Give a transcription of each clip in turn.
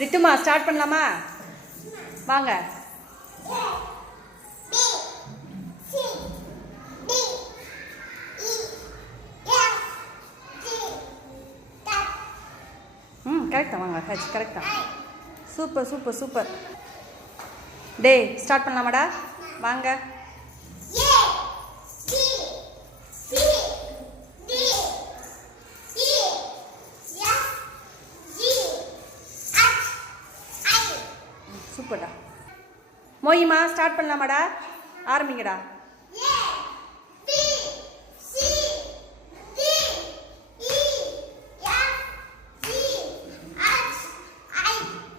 ரித்துமா start பண்ணலாமா? வாங்க. கரெக்டா? வாங்க. ஹெச் கரெக்டா? Super super super. டே ஸ்டார்ட் பண்ணலாமாடா? வாங்க. சூப்பர்டா. மோயிமா ஸ்டார்ட் பண்ணலாமாடா? ஆரம்பிங்கடா.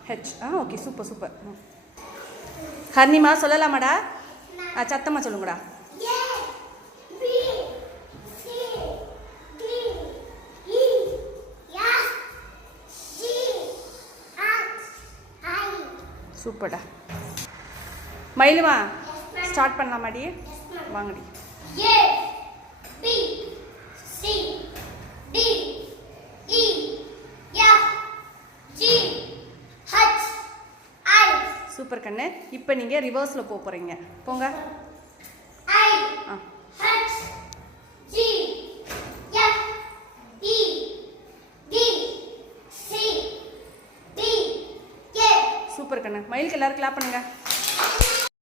ஹெச் ஓகே சூப்பர் சூப்பர். ஹர்னிமா சொல்லலாமாடா? சத்தமாக சொல்லுங்கடா. சூப்பர்டா. மயிலுமா ஸ்டார்ட் பண்ணலாமாடி? வாங்கடி. சூப்பர் கண்ணு. இப்போ நீங்கள் ரிவர்ஸில் போகிறீங்க. போங்க. சூப்பர் கண்ணு. மயிலுக்கு எல்லாரும் கிளாப் பண்ணுங்க.